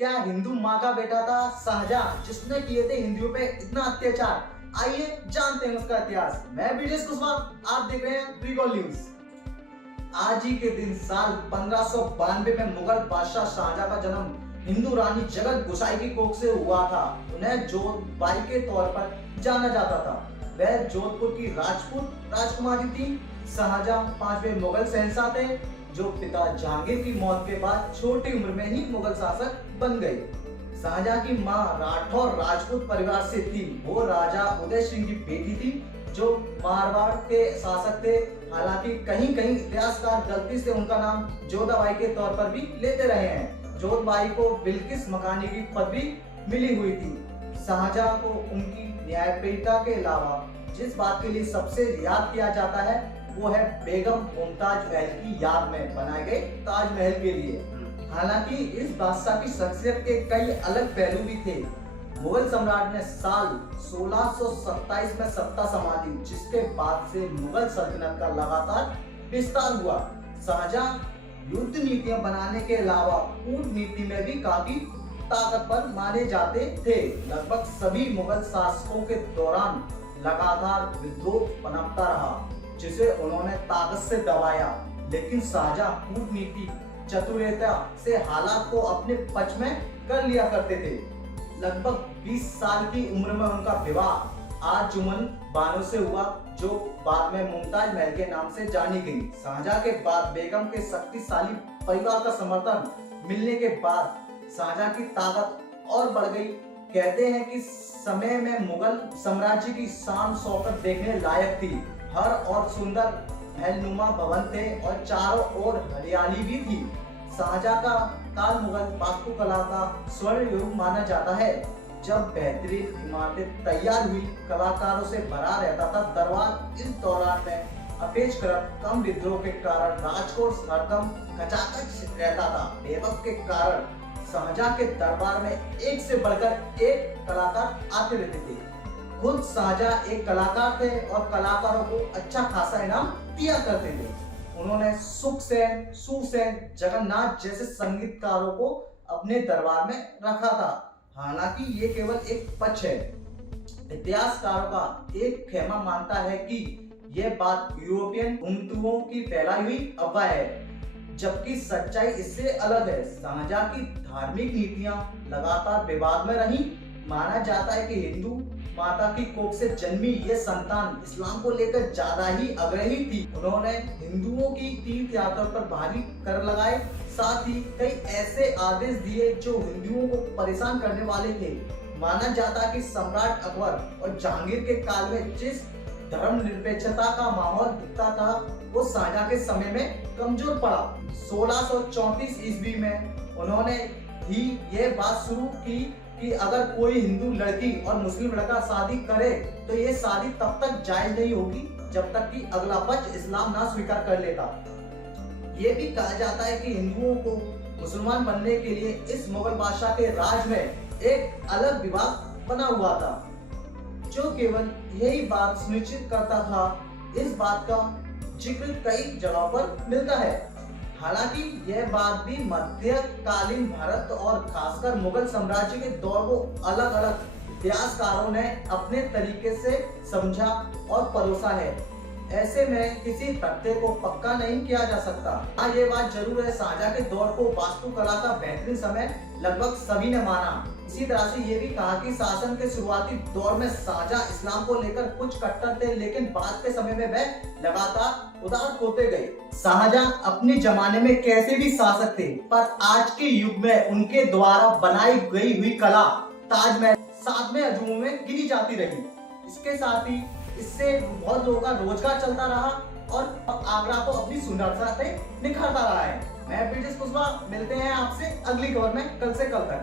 क्या हिंदू माँ का बेटा था शाहजहां जिसने किए थे हिंदुओं पे इतना अत्याचार? आइए जानते हैं उसका इतिहास। मैं ब्रिजेश कुशवाहा, आप देख रहे हैं रिकॉल न्यूज। आज ही के दिन साल 1592 में मुगल बादशाह शाहजहां का जन्म हिंदू रानी जगत गोसाई की कोख से हुआ था। उन्हें जोधबाई के तौर पर जाना जाता था। वह जोधपुर की राजपूत राजकुमारी थी। शाहजहां 5वें मुगल शहंशाह थे जो पिता जहांगीर की मौत के बाद छोटी उम्र में ही मुगल शासक बन गए। शाहजहां की मां राठौर राजपूत परिवार से थी। वो राजा उदय सिंह की बेटी थी जो मारवाड़ के शासक थे। हालांकि कहीं कहीं इतिहासकार गलती से उनका नाम जोधाबाई के तौर पर भी लेते रहे हैं। जोधाबाई को बिल्किस मकानी की पदवी मिली हुई थी। शाहजहां को उनकी न्यायप्रियता के अलावा जिस बात के लिए सबसे याद किया जाता है वो है बेगम मुमताज महल की याद में बनाए गए ताजमहल के लिए। हालांकि इस बादशाह की शख्सियत के कई अलग पहलू भी थे। मुगल सम्राट ने साल 1627 में सत्ता संभाली, जिसके बाद से मुगल सल्तनत का लगातार विस्तार हुआ। शाहजहां युद्ध नीतियां बनाने के अलावा कूटनीति में भी काफी ताकतवर माने जाते थे। लगभग सभी मुगल शासकों के दौरान लगातार विद्रोह पनपता रहा जिसे उन्होंने ताकत से दबाया। लेकिन शाहजहां कूटनीति चतुरता से हालात को अपने पक्ष में कर लिया करते थे। लगभग 20 साल की उम्र में उनका विवाह आरजुमन बानो से हुआ जो बाद में मुमताज महल के नाम से जानी गई। शाहजहां के बाद बेगम के शक्तिशाली परिवार का समर्थन मिलने के बाद शाहजहां की ताकत और बढ़ गई। कहते हैं कि समय में मुगल साम्राज्य की शान शौकत देखने लायक थी। हर और सुंदर महलनुमा भवन थे और चारों ओर हरियाली भी थी। शाहजहां का काल मुगल वास्तुकला का स्वर्ण युग माना जाता है। जब बेहतरीन इमारतें तैयार हुई, कलाकारों से भरा रहता था दरबार। इस दौरान में अपेक्षाकृत कम विद्रोह के कारण राजकोट हरदम खचाखच रहता था। बेवक्त के कारण शाहजहां के दरबार में एक से बढ़कर एक कलाकार आते रहते थे। खुद शाहजहां एक कलाकार थे और कलाकारों को अच्छा खासा इनाम दिया करते थे। उन्होंने सुखसेन, सुरसेन, जगन्नाथ जैसे संगीतकारों को अपने दरबार में रखा था। हालांकि ये केवल एक पक्ष है। इतिहासकारों का एक खेमा मानता है कि यह बात यूरोपियन घुमंतुओं की फैलाई हुई अफवाह है, जबकि सच्चाई इससे अलग है। शाहजहां की धार्मिक नीतियां लगातार विवाद में रही। माना जाता है कि हिंदू माता की कोख से जन्मी ये संतान इस्लाम को लेकर ज्यादा ही आग्रही थी। उन्होंने हिंदुओं की तीर्थ यात्रा पर भारी कर लगाए, साथ ही कई ऐसे आदेश दिए जो हिंदुओं को परेशान करने वाले थे। माना जाता है कि सम्राट अकबर और जहांगीर के काल में जिस धर्मनिरपेक्षता का माहौल दिखता था वो शाहजहां के समय में कमजोर पड़ा। 1634 ईस्वी में उन्होंने ही ये बात शुरू की कि अगर कोई हिंदू लड़की और मुस्लिम लड़का शादी करे तो ये शादी तब तक जायज नहीं होगी जब तक कि अगला पक्ष इस्लाम ना स्वीकार कर लेता। ये भी कहा जाता है कि हिंदुओं को मुसलमान बनने के लिए इस मुगल बादशाह के राज में एक अलग विभाग बना हुआ था जो केवल यही बात सुनिश्चित करता था। इस बात का जिक्र कई जगहों पर मिलता है। हालांकि यह बात भी मध्यकालीन भारत और खासकर मुगल साम्राज्य के दौर को अलग अलग इतिहासकारों ने अपने तरीके से समझा और परोसा है। ऐसे में किसी तथ्य को पक्का नहीं किया जा सकता। हाँ, ये बात जरूर है, शाहजहां के दौर को वास्तुकला का बेहतरीन समय लगभग सभी ने माना। इसी तरह से ये भी कहा कि शासन के शुरुआती दौर में शाहजहां इस्लाम को लेकर कुछ कट्टर थे, लेकिन बाद के समय में वह लगातार उदार होते गए। शाहजहां अपने जमाने में कैसे भी शासक थे, पर आज के युग में उनके द्वारा बनाई गई हुई कला ताजमहल 7वें अजूबों में गिनी जाती रही। इसके साथ ही इससे बहुत लोगों का रोजगार चलता रहा और आगरा को अपनी सुंदरता से निखारता रहा है। मैं ब्रिजेश कुशवाहा, मिलते हैं आपसे अगली खबर में कल से कल तक।